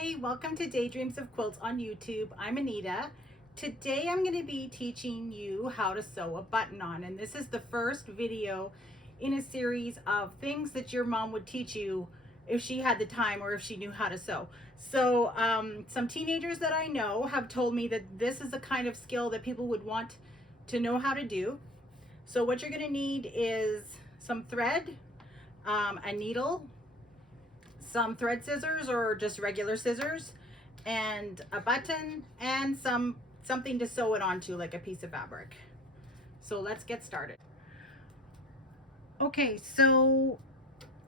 Hi, welcome to Daydreams of Quilts on YouTube. I'm Anita. Today I'm going to be teaching you how to sew a button on, and this is the first video in a series of things that your mom would teach you if she had the time or if she knew how to sew. So some teenagers that I know have told me that this is a kind of skill that people would want to know how to do. So what you're going to need is some thread, a needle, some thread scissors or just regular scissors, and a button and something to sew it onto, like a piece of fabric. So let's get started. Okay, so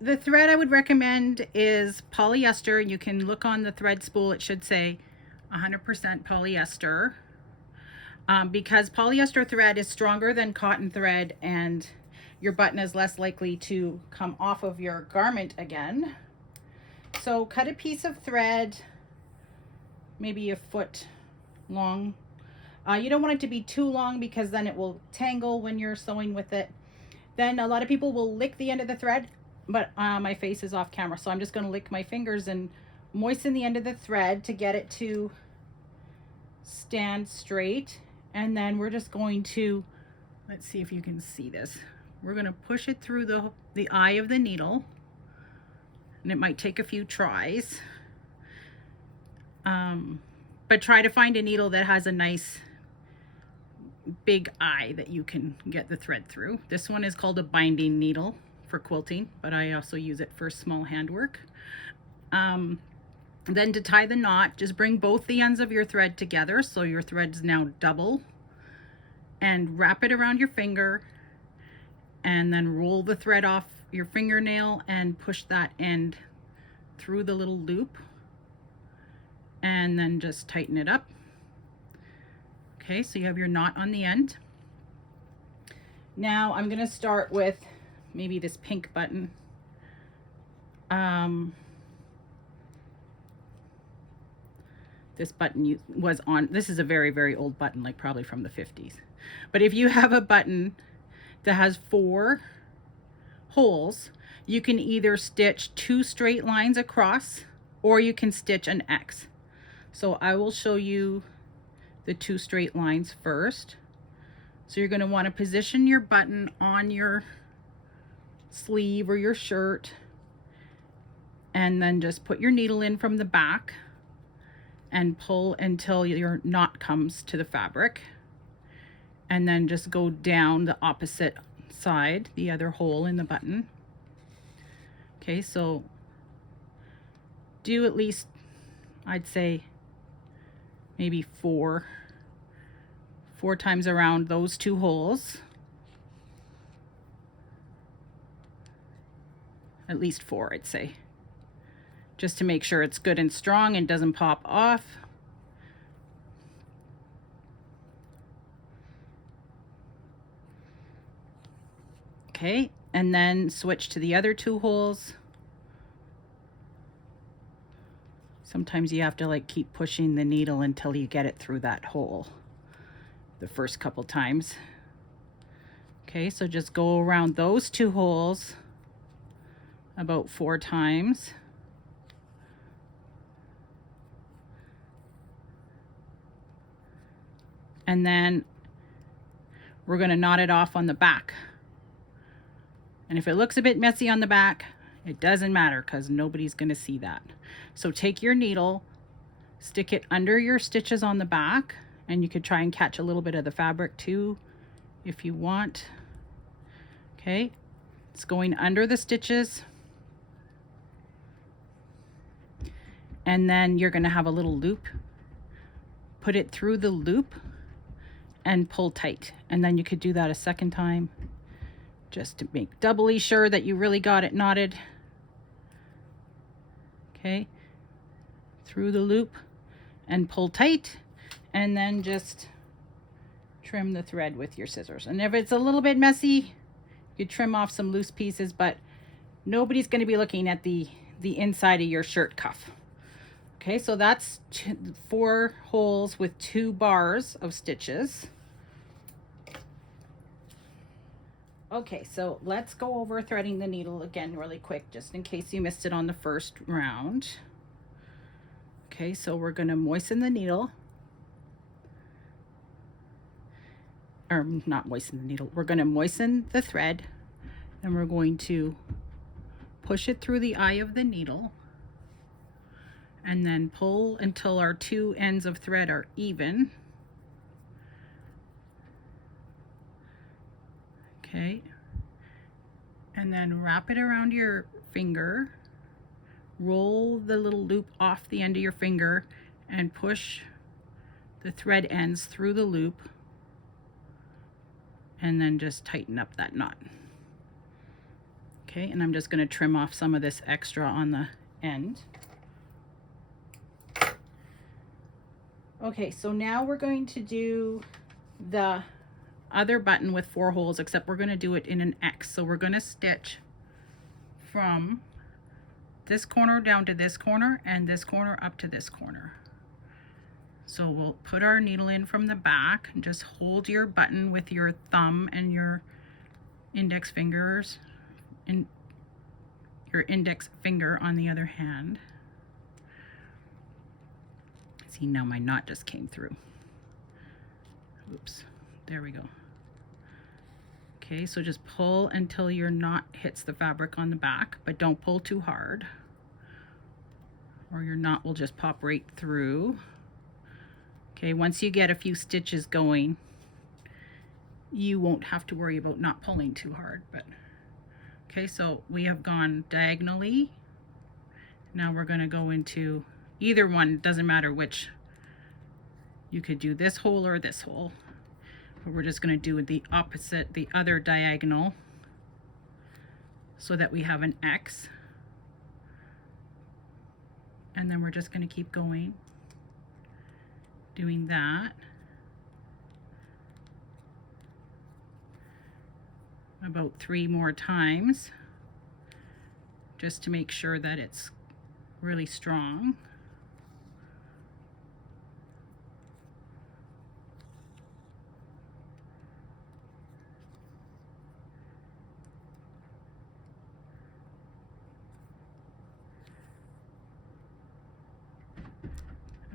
the thread I would recommend is polyester. You can look on the thread spool, it should say 100% polyester, because polyester thread is stronger than cotton thread and your button is less likely to come off of your garment again. So cut a piece of thread, maybe a foot long. You don't want it to be too long because then it will tangle when you're sewing with it. Then a lot of people will lick the end of the thread, but my face is off camera, so I'm just going to lick my fingers and moisten the end of the thread to get it to stand straight. And then we're just going to, let's see if you can see this. We're going to push it through the eye of the needle. And it might take a few tries, but try to find a needle that has a nice big eye that you can get the thread through. This one is called a binding needle for quilting, but I also use it for small handwork. Then to tie the knot, just bring both the ends of your thread together so your thread's now double, and wrap it around your finger, and then roll the thread off your fingernail and push that end through the little loop, and then just tighten it up. Okay, so you have your knot on the end. Now I'm going to start with maybe this pink button. This button was on, this is a very, very old button, like probably from the 50s. But if you have a button that has 4 holes, you can either stitch 2 straight lines across or you can stitch an X. So I will show you the 2 straight lines first. So you're going to want to position your button on your sleeve or your shirt, and then just put your needle in from the back and pull until your knot comes to the fabric, and then just go down the opposite side, the other hole in the button. Okay, so do at least, I'd say maybe four times around those 2 holes. At least 4, I'd say, just to make sure it's good and strong and doesn't pop off. Okay, and then switch to the other 2 holes. Sometimes you have to like keep pushing the needle until you get it through that hole the first couple times. Okay, so just go around those 2 holes about 4 times. And then we're going to knot it off on the back. And if it looks a bit messy on the back, it doesn't matter because nobody's going to see that. So take your needle, stick it under your stitches on the back, and you could try and catch a little bit of the fabric too if you want. Okay, it's going under the stitches. And then you're going to have a little loop. Put it through the loop and pull tight. And then you could do that a second time just to make doubly sure that you really got it knotted. Okay, through the loop and pull tight, and then just trim the thread with your scissors. And if it's a little bit messy, you trim off some loose pieces, but nobody's going to be looking at the inside of your shirt cuff. Okay, so that's 4 holes with 2 bars of stitches. Okay, so let's go over threading the needle again really quick, just in case you missed it on the first round. Okay, so we're going to moisten the needle, or not moisten the needle, we're going to moisten the thread, and we're going to push it through the eye of the needle and then pull until our two ends of thread are even. Okay, and then wrap it around your finger, roll the little loop off the end of your finger and push the thread ends through the loop, and then just tighten up that knot. Okay, and I'm just going to trim off some of this extra on the end. Okay, so now we're going to do the other button with 4 holes, except we're going to do it in an X. So we're going to stitch from this corner down to this corner and this corner up to this corner. So we'll put our needle in from the back and just hold your button with your thumb and your index fingers, and your index finger on the other hand. See, now my knot just came through. Oops, there we go. Okay, so just pull until your knot hits the fabric on the back, but don't pull too hard, or your knot will just pop right through. Okay, once you get a few stitches going, you won't have to worry about not pulling too hard. But okay, so we have gone diagonally. Now we're going to go into either one, doesn't matter which. You could do this hole or this hole, but we're just going to do the opposite, the other diagonal, so that we have an X. And then we're just going to keep going, doing that. About 3 more times, just to make sure that it's really strong.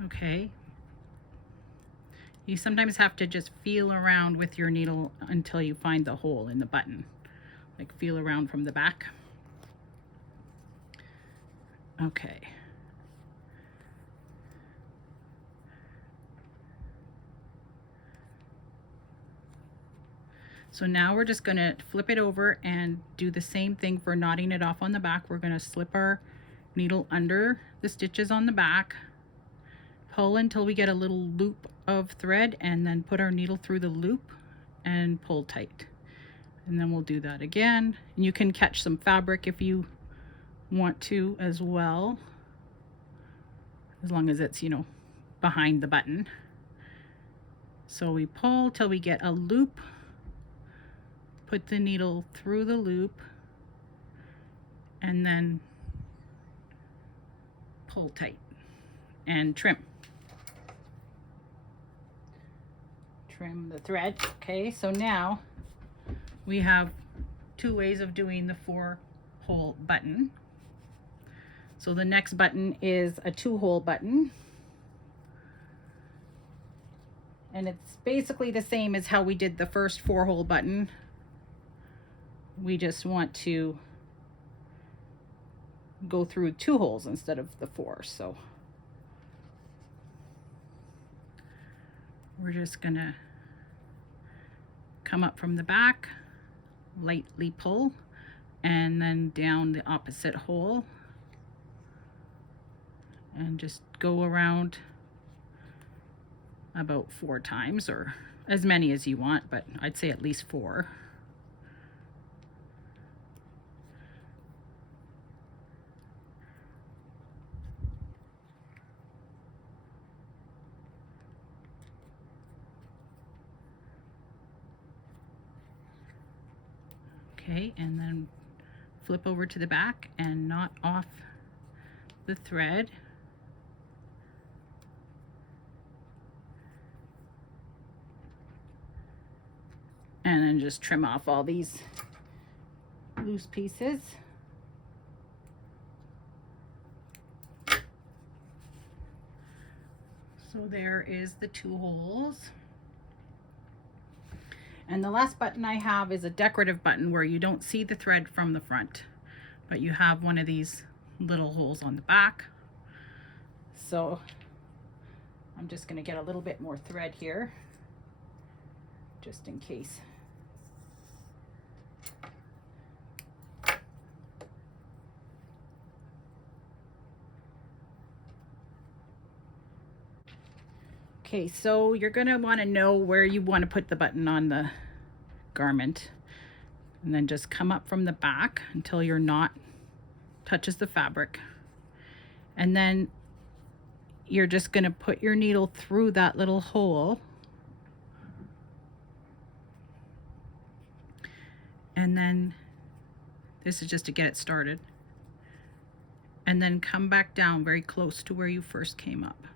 Okay. You sometimes have to just feel around with your needle until you find the hole in the button. Like feel around from the back. Okay. So now we're just going to flip it over and do the same thing for knotting it off on the back. We're going to slip our needle under the stitches on the back, pull until we get a little loop of thread, and then put our needle through the loop and pull tight. And then we'll do that again. And you can catch some fabric if you want to as well, as long as it's, you know, behind the button. So we pull till we get a loop, put the needle through the loop, and then pull tight and trim. Trim the thread. Okay, so now we have 2 ways of doing the 4-hole button. So the next button is a 2-hole button, and it's basically the same as how we did the first 4-hole button. We just want to go through 2 holes instead of the 4. So we're just gonna come up from the back, lightly pull, and then down the opposite hole, and just go around about 4 times, or as many as you want, but I'd say at least 4. Okay, and then flip over to the back and knot off the thread. And then just trim off all these loose pieces. So there is the 2 holes. And the last button I have is a decorative button where you don't see the thread from the front, but you have one of these little holes on the back. So I'm just going to get a little bit more thread here, just in case. Okay, so you're going to want to know where you want to put the button on the garment, and then just come up from the back until your knot touches the fabric, and then you're just going to put your needle through that little hole, and then this is just to get it started, and then come back down very close to where you first came up,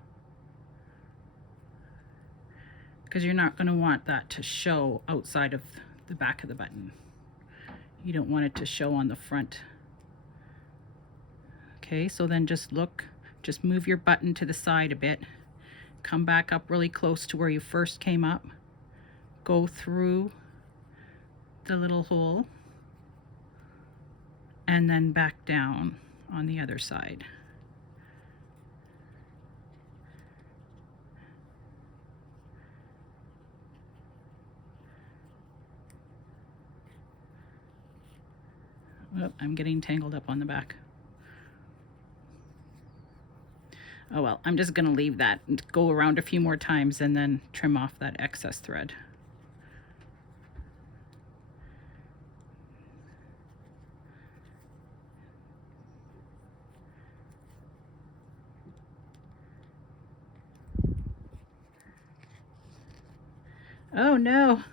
because you're not going to want that to show outside of the back of the button. You don't want it to show on the front. Okay, so then just move your button to the side a bit, come back up really close to where you first came up, go through the little hole, and then back down on the other side. Oh, I'm getting tangled up on the back. Oh well, I'm just gonna leave that and go around a few more times and then trim off that excess thread. Oh no!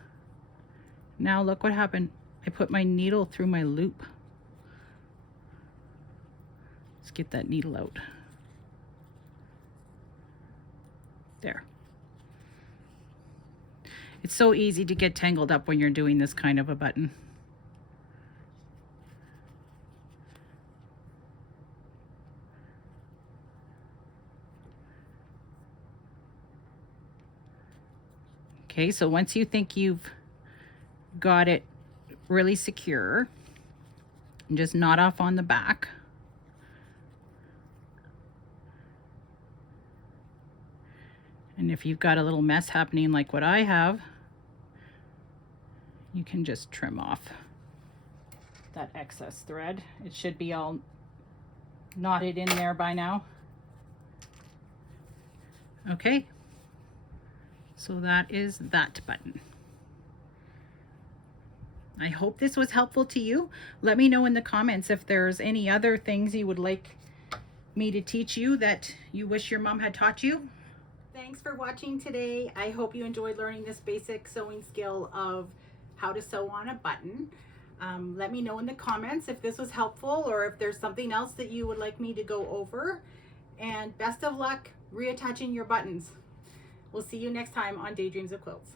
Now look what happened. I put my needle through my loop. Let's get that needle out. There. It's so easy to get tangled up when you're doing this kind of a button. Okay, so once you think you've got it really secure, just knot off on the back. And if you've got a little mess happening like what I have, you can just trim off that excess thread. It should be all knotted in there by now. Okay, so that is that button. I hope this was helpful to you. Let me know in the comments if there's any other things you would like me to teach you that you wish your mom had taught you. Thanks for watching today. I hope you enjoyed learning this basic sewing skill of how to sew on a button. Let me know in the comments if this was helpful or if there's something else that you would like me to go over. And best of luck reattaching your buttons. We'll see you next time on Daydreams of Quilts.